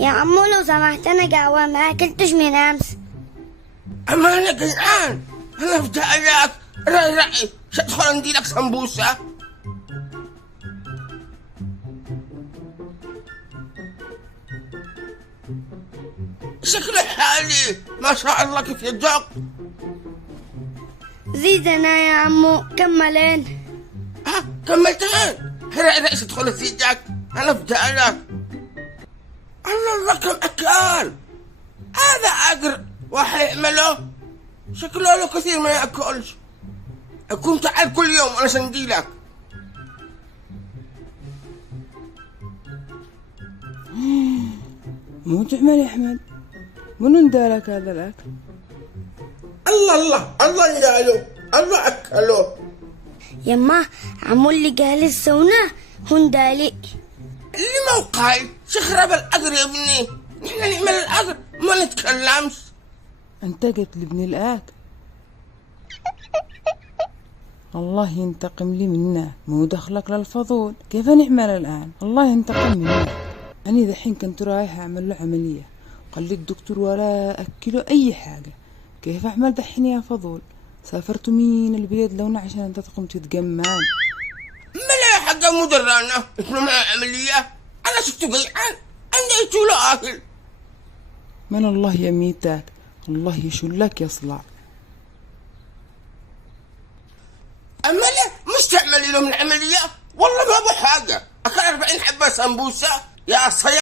يا عمو لو سمحت انا جعوة ما اكلتش من امس. اما انا جيعان، انا افتح لك رأي ادخل ندي لك سمبوسه. شكل حالي ما شاء الله كيف يدق. زيدنا يا عمو كملين. ها كملتين؟ رأي ادخل سيدك، انا افتح لك. الله كم اكل هذا عقر واحد يعمله، شكله له كثير ما ياكلش. اكون تعال كل يوم انا سنديلك. مو تعمل يا احمد، منو ندالك هذا الاكل؟ الله نداله، الله اكله. يما عمو اللي قال السونا هندالي اللي ما قايل شخرب الأجر يا ابني، نحن نعمل الأجر ما نتكلمش. انت قلت لابن الاكل الله ينتقم لي منك، مو دخلك للفضول. كيف نعمل الان؟ الله ينتقم منك. انا دحين كنت رايحه اعمل له عمليه، قال لي الدكتور ولا اكله اي حاجه. كيف اعمل دحين يا فضول؟ سافرت من البلاد لونا عشان انت تقوم تتجمعان. ملا حقه مدرانة اسمه معه عملية، أنا شفته جيعان أنا له آكل. من الله يميتك، الله يشلك يصلع. أما لا مش تعملي له من عملية، والله ما أبو حاجة. أكل 40 حبة سمبوسة يا صياد.